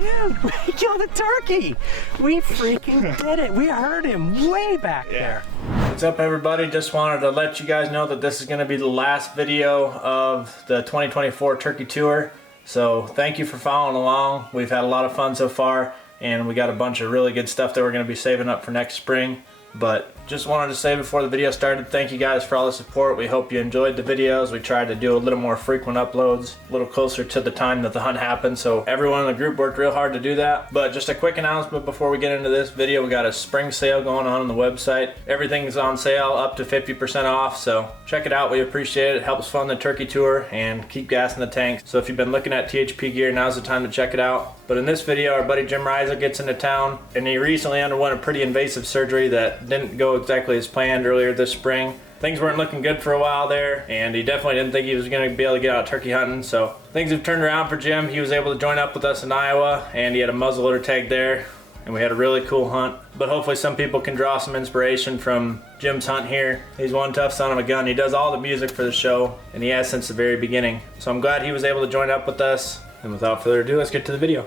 Dude, we killed a turkey. We freaking did it. We heard him way back there. What's up, everybody? Just wanted to let you guys know that this is going to be the last video of the 2024 turkey tour. So thank you for following along. We've had a lot of fun so far, and we got a bunch of really good stuff that we're going to be saving up for next spring. But just wanted to say before the video started, thank you guys for all the support. We hope you enjoyed the videos. We tried to do a little more frequent uploads, a little closer to the time that the hunt happened. So everyone in the group worked real hard to do that. But just a quick announcement before we get into this video, we got a spring sale going on the website. Everything's on sale up to 50% off. So check it out. We appreciate it. It helps fund the turkey tour and keep gas in the tank. So if you've been looking at THP gear, now's the time to check it out. But in this video, our buddy Jim Ryser gets into town, and he recently underwent a pretty invasive surgery that didn't go exactly as planned earlier this spring. Things weren't looking good for a while there, and he definitely didn't think he was going to be able to get out turkey hunting. So things have turned around for Jim. He was able to join up with us in Iowa, and he had a muzzleloader tag there, and we had a really cool hunt. But hopefully some people can draw some inspiration from Jim's hunt here. He's one tough son of a gun. He does all the music for the show, and he has since the very beginning. So I'm glad he was able to join up with us. And without further ado, let's get to the video.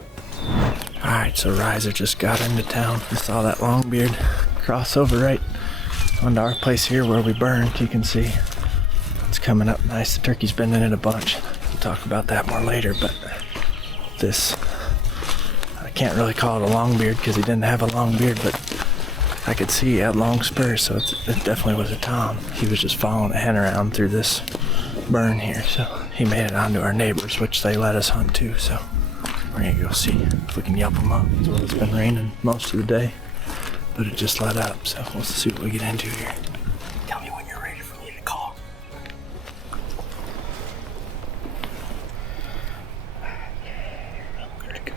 Alright, so Ryser just got into town. We saw that long beard cross over right onto our place here where we burned. You can see it's coming up nice. The turkey's been in it a bunch. We'll talk about that more later, but this, I can't really call it a long beard because he didn't have a long beard, but I could see he had long spurs, so it definitely was a tom. He was just following a hen around through this burn here, so he made it onto our neighbors, which they let us hunt too, so we're gonna go see if we can yelp them up. Well, it's been raining most of the day, but it just let up, so we'll see what we get into here. Tell me when you're ready for me to call. Where'd it go?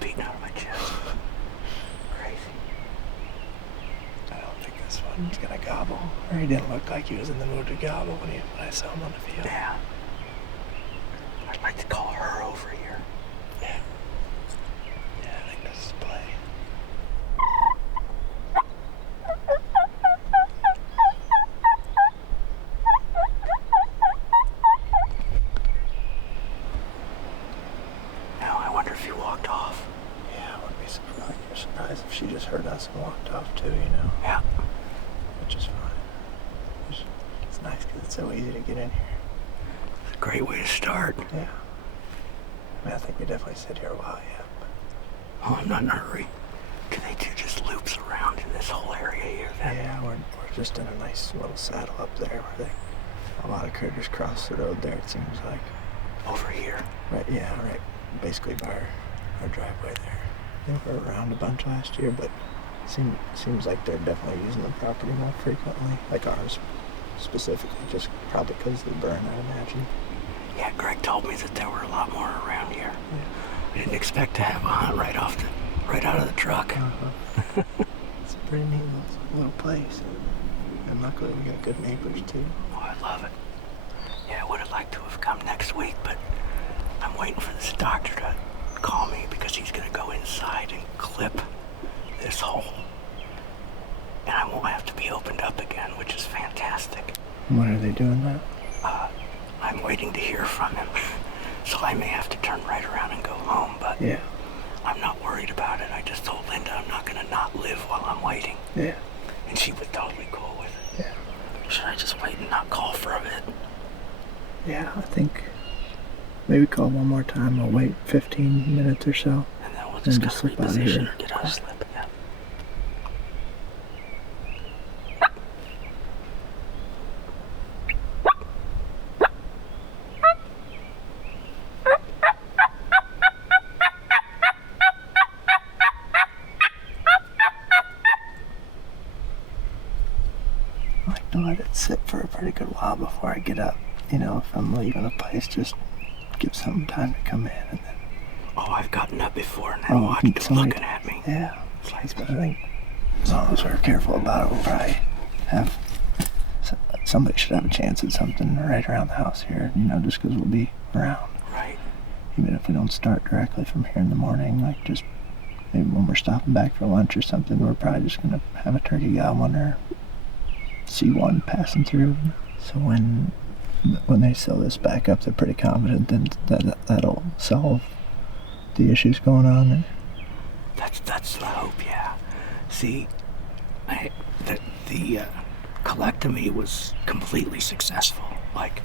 Beating out of my chest. Crazy. I don't think this one's gonna gobble. Or he didn't look like he was in the mood to gobble when I saw him on the field. Yeah. I'd like to call her over here. Yeah. Yeah, I think this is play. Now I wonder if he walked off. Surprised if she just heard us and walked off too, you know? Yeah. Which is fine. It's nice because it's so easy to get in here. It's a great way to start. Yeah. I mean, I think we definitely sit here a while, yeah. But... Oh, I'm not in a hurry. Do they do just loops around in this whole area here then? Yeah, we're just in a nice little saddle up there where a lot of critters cross the road there, it seems like. Over here? Right, yeah, right. Basically by our driveway there. They were around a bunch last year, but it seems like they're definitely using the property more frequently. Like ours specifically, just probably because of the burn, I'd imagine. Yeah, Greg told me that there were a lot more around here. Yeah. I didn't expect to have a hunt right out of the truck. It's a pretty neat little place. And luckily we got good neighbors too. Oh, I love it. Yeah, I would have liked to have come next week, but I'm waiting for this doctor to call me because he's gonna go inside and clip this hole, and I won't have to be opened up again, which is fantastic. When are they doing that? I'm waiting to hear from him, so I may have to turn right around and go home, but yeah, I'm not worried about it. I just told Linda I'm not gonna not live while I'm waiting. Yeah. And she was totally cool with it. Yeah. Should I just wait and not call for a bit? Yeah, I think maybe call one more time. I'll wait 15 minutes or so. And then we'll just slip out of here. Or get out of slip. Yeah. I like to let it sit for a pretty good while before I get up. You know, if I'm leaving a place, just give some time to come in and then... Oh, I've gotten up before and then watched him looking at me. Yeah. It's like, I think as long as we're careful about it, we'll probably have somebody should have a chance at something right around the house here, just because we'll be around. Right. Even if we don't start directly from here in the morning, like just maybe when we're stopping back for lunch or something, we're probably just going to have a turkey goblin or see one passing through. So when they sew this back up, they're pretty confident that that'll solve the issues going on. That's the hope, yeah. See, the colectomy was completely successful. Like,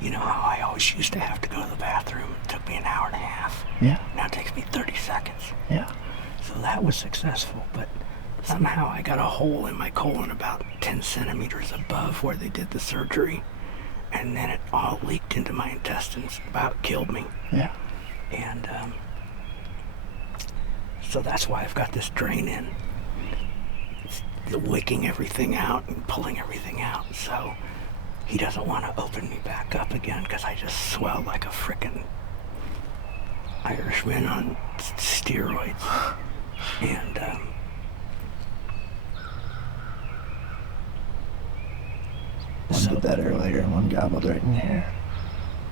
you know how I always used to have to go to the bathroom? It took me an hour and a half. Yeah. Now it takes me 30 seconds. Yeah. So that was successful, but somehow I got a hole in my colon about 10 centimeters above where they did the surgery, and then it all leaked into my intestines, about killed me. Yeah. And so that's why I've got this drain in. It's wicking everything out and pulling everything out. So he doesn't want to open me back up again because I just swell like a frickin' Irishman on steroids. And one did that earlier, and one gobbled right in here.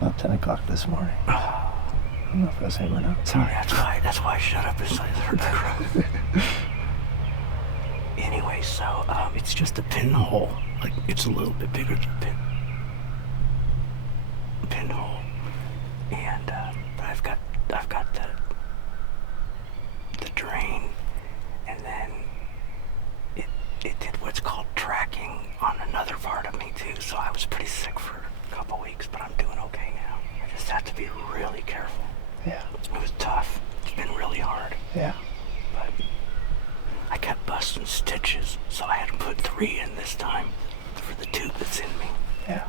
About 10 o'clock this morning. I don't know if that's him or not. Sorry, that's why I shut up as I heard the crow. Anyway, so it's just a pinhole. Like, it's a little bit bigger than a pinhole. And but I've got the drain, and then it did what's called tracking on another part of me too. So I was pretty sick for a couple weeks, but I'm doing okay now. I just have to be really careful. Yeah. It was tough. It's been really hard. Yeah. But I kept busting stitches, so I had to put 3 in this time for the tube that's in me. Yeah.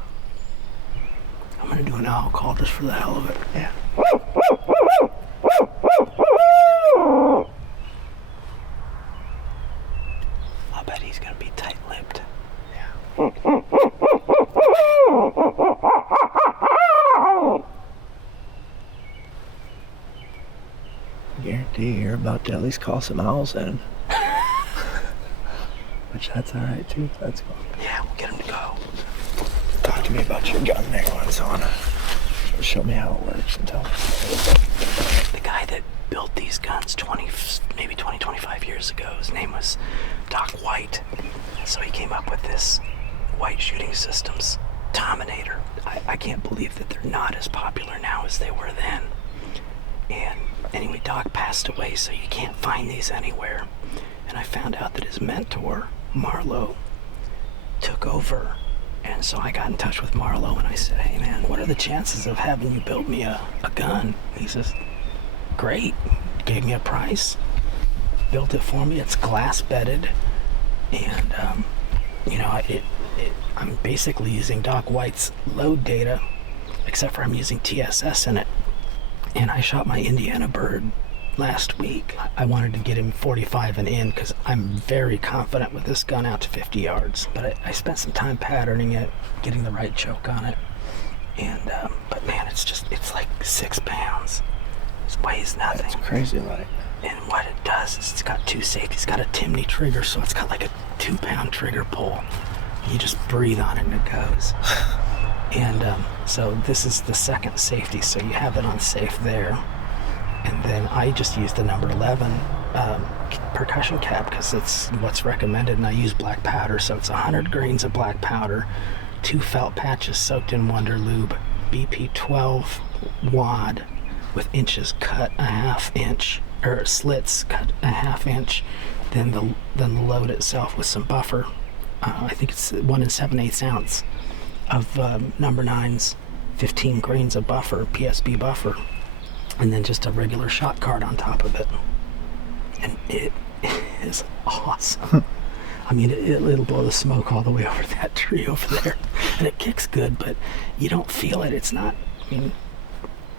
I'm gonna do an owl call just for the hell of it. Yeah. I'll bet he's gonna be tight-lipped. Yeah. Guarantee you're about to at least call some owls in. Which that's alright too. That's cool. Yeah, we'll get him to go. Talk to me about your gun there once on. Show me how it works and tell me. The guy that built these guns 25 years ago, his name was Doc White. So he came up with this White Shooting Systems Dominator. I can't believe that they're not as popular now as they were then. And anyway, Doc passed away, so you can't find these anywhere. And I found out that his mentor, Marlowe, took over. And so I got in touch with Marlowe and I said, hey man, what are the chances of having you build me a gun? He says, great. Gave me a price, built it for me. It's glass bedded. And, I'm basically using Doc White's load data, except for I'm using TSS in it. And I shot my Indiana bird last week. I wanted to get him 45 and in because I'm very confident with this gun out to 50 yards. But I spent some time patterning it, getting the right choke on it. And, but man, it's like 6 pounds. It weighs nothing. That's crazy light. And what it does is it's got 2 safeties. It's got a Timney trigger, so it's got like a 2-pound trigger pull. You just breathe on it and it goes. And so this is the second safety, so you have it on safe there. And then I just use the number 11 percussion cap because it's what's recommended, and I use black powder, so it's 100 grains of black powder, 2 felt patches soaked in Wonder Lube, BP 12 wad with inches cut a half inch, or slits cut a half inch, then the load itself with some buffer. I think it's 1 7/8 ounce of number 9's 15 grains of buffer, PSB buffer, and then just a regular shot card on top of it. And it is awesome. I mean, it'll blow the smoke all the way over that tree over there. And it kicks good, but you don't feel it. It's not, I mean,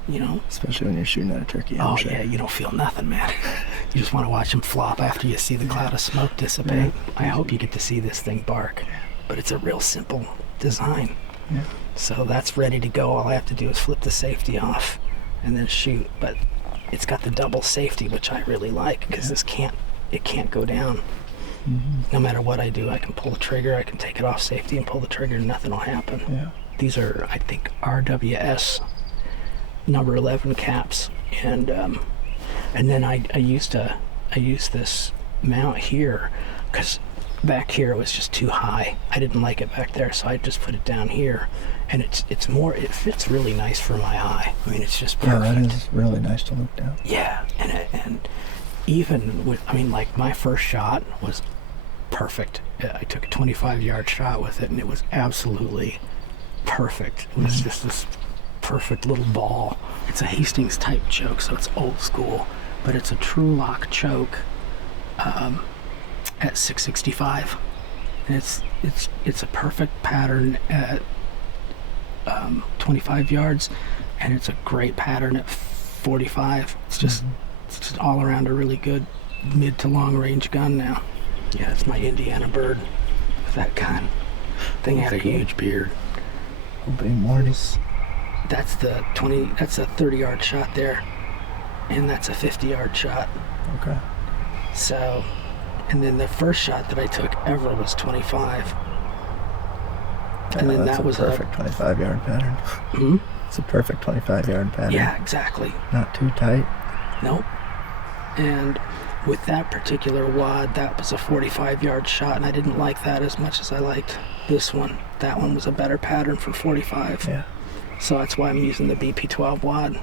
you know. Especially when you're shooting at a turkey. Oh, yeah, you don't feel nothing, man. You just want to watch them flop after you see the cloud of smoke dissipate. Yeah. I hope you get to see this thing bark. But it's a real simple design. Yeah. So that's ready to go. All I have to do is flip the safety off and then shoot. But it's got the double safety, which I really like, because it can't go down. No matter what I do, I can pull the trigger, I can take it off safety and pull the trigger and nothing will happen. Yeah. These are, I think, RWS number 11 caps, and then I used this mount here because back here it was just too high. I didn't like it back there, so I just put it down here, and it fits really nice for my eye. I mean, it's just perfect. Yeah, that is really nice to look down. Yeah, and even with, I mean, like my first shot was perfect. I took a 25-yard shot with it, and it was absolutely perfect. It was just this perfect little ball. It's a Hastings type choke, so it's old school, but it's a true lock choke at 665, and it's a perfect pattern at 25 yards, and it's a great pattern at 45. It's just all around a really good mid to long range gun now. Yeah, it's my Indiana bird with that gun. Thing had a huge beard. Oh, big mornings. That's the 20. That's a 30-yard shot there, and that's a 50-yard shot. Okay. So, and then the first shot that I took ever was 25. And then that was a perfect 25-yard pattern. Hmm? It's a perfect 25-yard pattern. Yeah, exactly. Not too tight. Nope. And with that particular wad, that was a 45-yard shot, and I didn't like that as much as I liked this one. That one was a better pattern for 45. Yeah. So that's why I'm using the BP12 wad.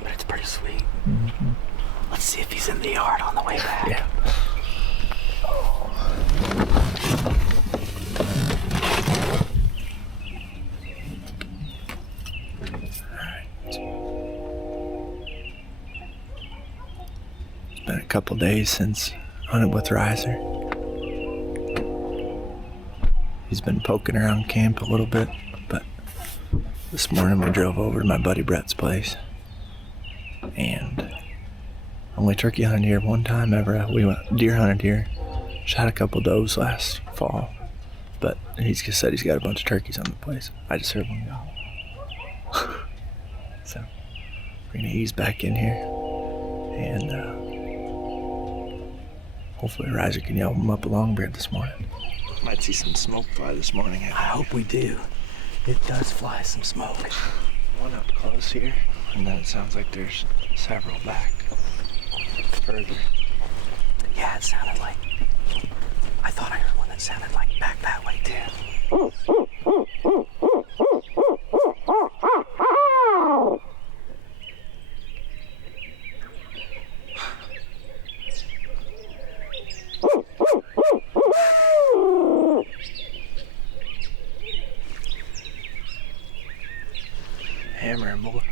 But it's pretty sweet. Mm-hmm. Let's see if he's in the yard on the way back. Yeah. It's been a couple days since hunted with Ryser. He's been poking around camp a little bit, but this morning we drove over to my buddy Brett's place, and only turkey hunted here one time ever. We went deer hunted here, shot a couple does last fall, but he's just said he's got a bunch of turkeys on the place. I just heard one go. So we're gonna ease back in here, and hopefully Ryser can yell him up a longbeard this morning. Might see some smoke fly this morning. I hope we do. It does fly some smoke. One up close here, and then it sounds like there's several back further. Yeah, it sounded like... I thought I heard one that sounded like back that way, too. Hammer, boy.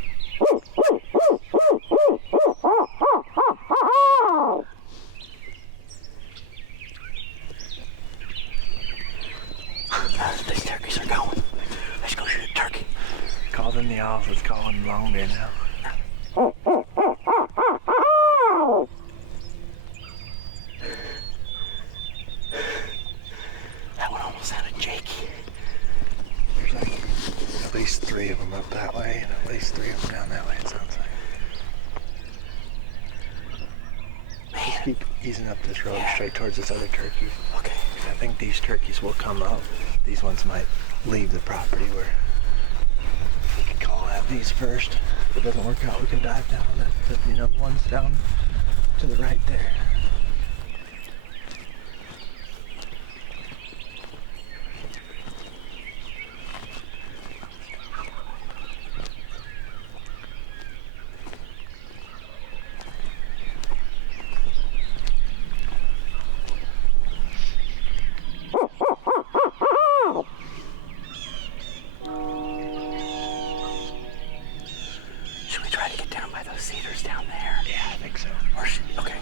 These turkeys are going. Let's go shoot a turkey. Called in the office, calling him longbeard now. That one almost sounded jakey. There's like at least 3 of them up that way, and at least 3 of them down that way, it sounds like. Man. Keep easing up this road straight towards this other turkey. Okay. I think these turkeys will come up. These ones might leave the property where we could call out these first. If it doesn't work out, we can dive down on that. The one's down to the right there. Should we try to get down by those cedars down there? Yeah, I think so. Or should... Okay.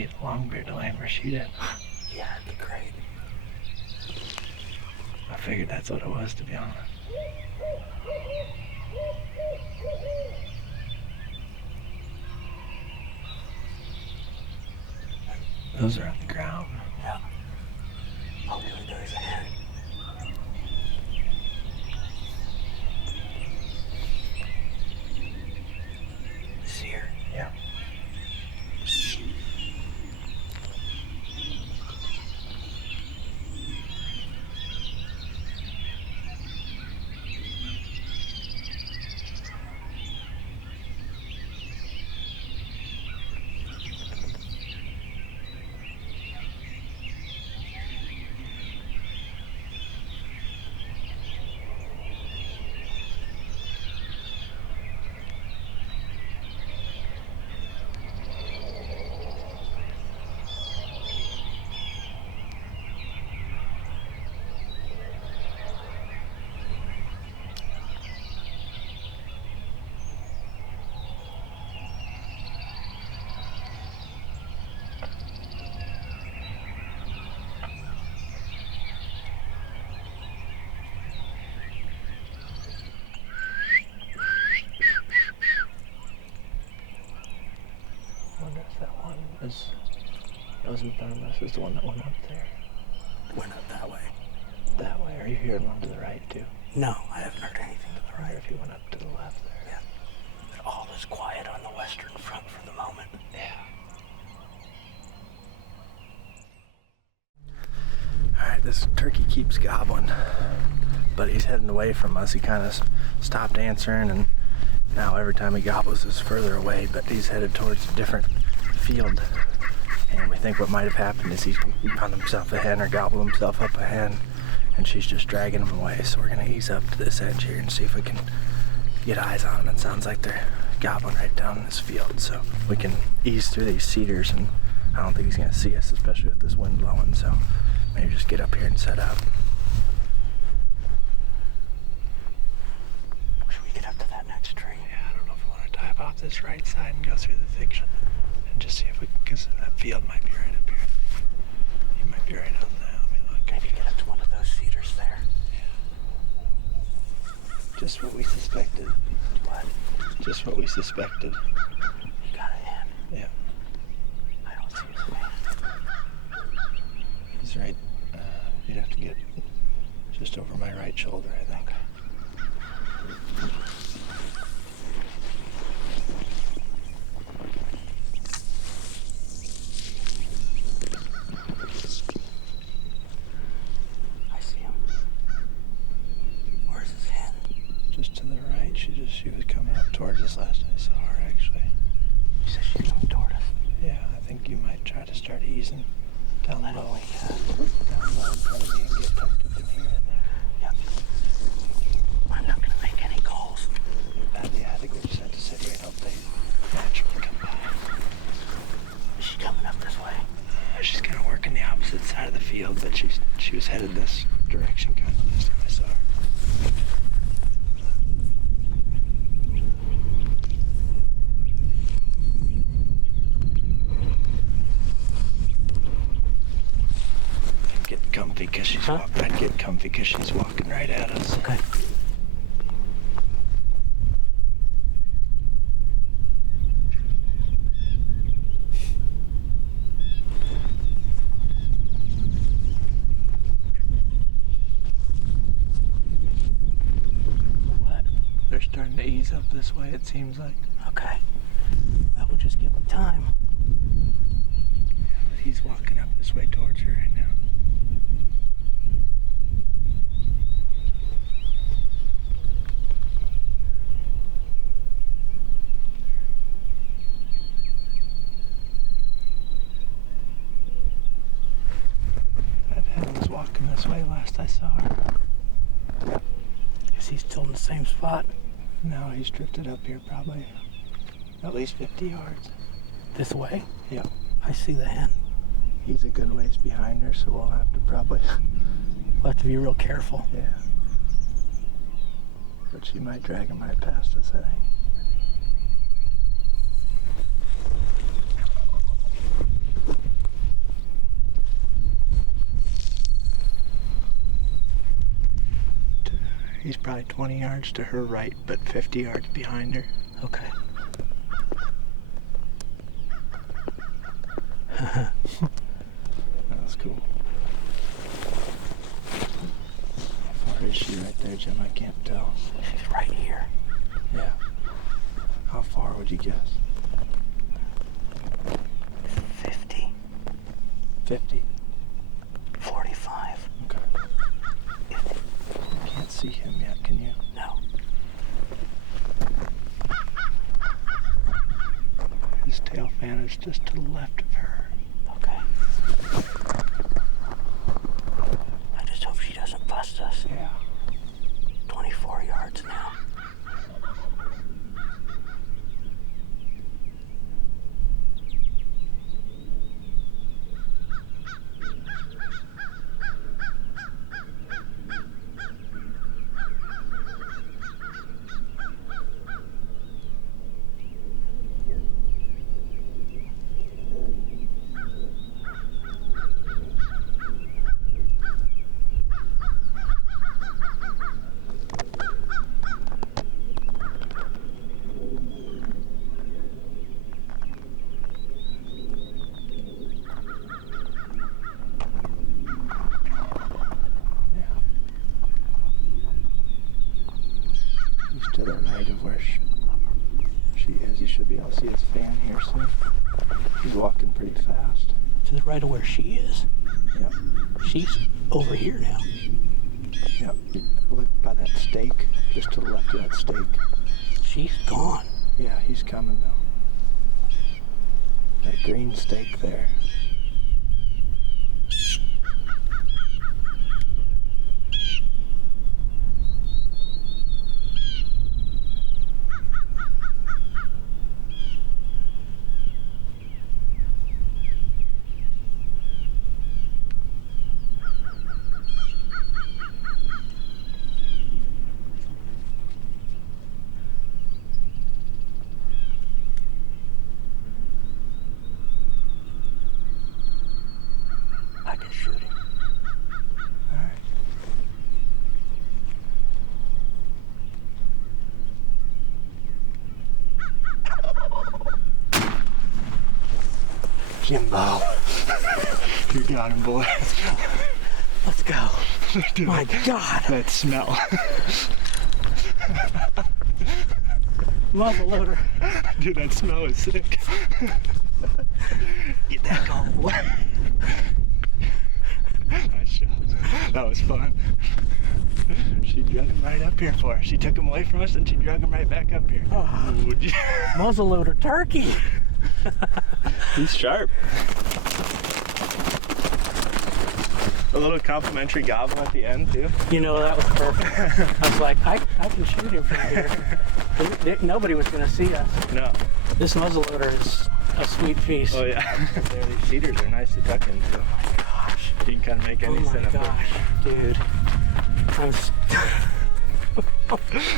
need a long beard to land where she did. Yeah, it'd be great. I figured that's what it was, to be honest. Those are on the ground. Yeah. Oh, dude, there's a hen. See her? Yeah. I wonder if that one wasn't them. This is the one that went up there. Went up that way. That way. Are you hearing one to the right too? No, I haven't heard anything to the I wonder right. if he went up to the left there. Yeah. But all is quiet on the western front for the moment. Yeah. Alright, this turkey keeps gobbling, but he's heading away from us. He kind of stopped answering, and now every time he gobbles is further away, but he's headed towards a different field. And we think what might have happened is he found himself a hen or gobbled himself up a hen, and she's just dragging him away. So we're going to ease up to this edge here and see if we can get eyes on them. It sounds like they're gobbling right down this field, so we can ease through these cedars, and I don't think he's going to see us, especially with this wind blowing, so maybe just get up here and set up. Should we get up to that next tree? Yeah, I don't know if I want to dive off this right side and go through the thicket and just see if we, because that field might be right up here. He might be right on that. Let me look. Maybe get up to one of those cedars there. Just what we suspected. What? Just what we suspected. You got a hen? Yeah. I don't see his man. He's right. You'd have to get just over my right shoulder, I think. I see him. Where's his hen? Just to the right. She was coming up towards us last I saw her, actually. You said she's coming toward us. Yeah, I think you might try to start easing down Let low. him Down low in front of me and get tucked into here, I think. Yep. I'm not gonna make any calls. Yeah, I think we just have to sit here and hope they naturally come by. Is she coming up this way? She's kind of working the opposite side of the field, but she was headed this direction kind of last time I saw her. I'd get comfy because she's I'd get comfy because she's walking right at us. Okay. What? They're starting to ease up this way, it seems like. Okay. That will just give him time. But he's walking up this way towards her right now. That hen was walking this way last I saw her. Is he still in the same spot? No, he's drifted up here probably at least 50 yards. This way? Yep. I see the hen. He's a good ways behind her, so we'll have to probably, We'll have to be real careful. yeah. But she might drag him right past us, I think. He's probably 20 yards to her right, but 50 yards behind her. Okay. That was cool. How far is she right there, Jim? I can't tell. She's right here. Yeah. How far would you guess? 50. 50? 45. Okay. Can't see him yet, can you? No. His tail fan is just to the left of her. Okay. I just hope she doesn't bust us. Yeah. 24 yards now. To the right of where she is. You should be able to see his fan here soon. He's walking pretty fast. To the right of where she is. Yep. She's over here now. Yep. Look by that stake, just to the left of that stake. She's gone. Yeah, he's coming though. That green stake there. I can shoot him. All right. Jimbo. You got him, boy. Let's go. Dude, My God. that smell. Muzzleloader. Dude, that smell is sick. Get that going, boy. Nice shot. That was fun. She drug him right up here for us. She took him away from us and she drug him right back up here. Oh. Would you? Muzzleloader turkey. He's sharp. A little complimentary gobble at the end too. You know, that was perfect. I was like, I can shoot him from here. Nobody was going to see us. No. This muzzleloader is a sweet feast. Oh yeah. There, these cedars are nice to tuck into. Oh my gosh. You can kind of make any Oh my setup. gosh, dude.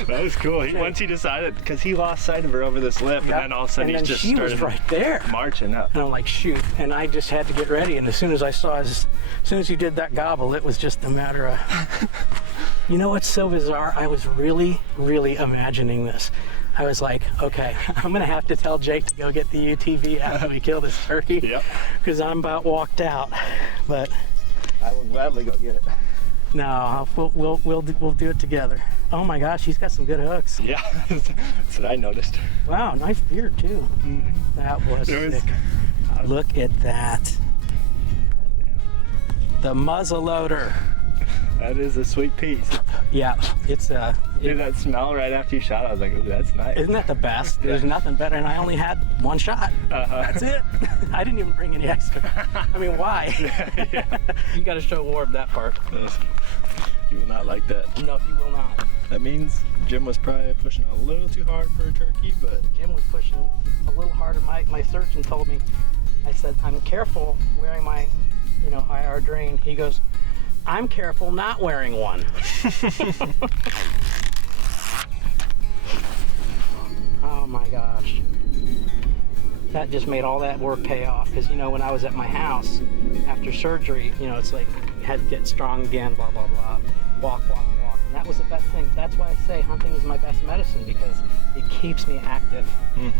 That was cool. Once he decided, because he lost sight of her over this lip, Yep. and then all of a sudden and he then just she started was right there. marching up. And I'm like, shoot. And I just had to get ready. And as soon as I saw as soon as you did that gobble, it was just a matter of, you know what's so bizarre? I was really, really imagining this. I was like, okay, I'm going to have to tell Jake to go get the UTV after we kill this turkey. Yep. Because I'm about walked out. But I will gladly go get it. no, we'll do it together. Oh my gosh, he's got some good hooks. Yeah, that's what I noticed. Wow, nice beard too. That was sick. Look at that. The muzzleloader. That is a sweet piece. Yeah, it's Dude, that smell right after you shot, I was like, ooh, that's nice. isn't that the best? There's nothing better, and I only had one shot. That's it. I didn't even bring any extra. I mean, why? Yeah. You got to show Ward that part. You will not like that. No, you will not. That means Jim was probably pushing a little too hard for a turkey, but Jim was pushing a little harder. My surgeon told me, I said, I'm careful wearing my, IR drain. He goes, I'm careful not wearing one. Oh my gosh. That just made all that work pay off. Because, when I was at my house after surgery, it's like, had to get strong again, blah, blah, blah. Walk, walk, walk, And that was the best thing. That's why I say hunting is my best medicine, because it keeps me active. And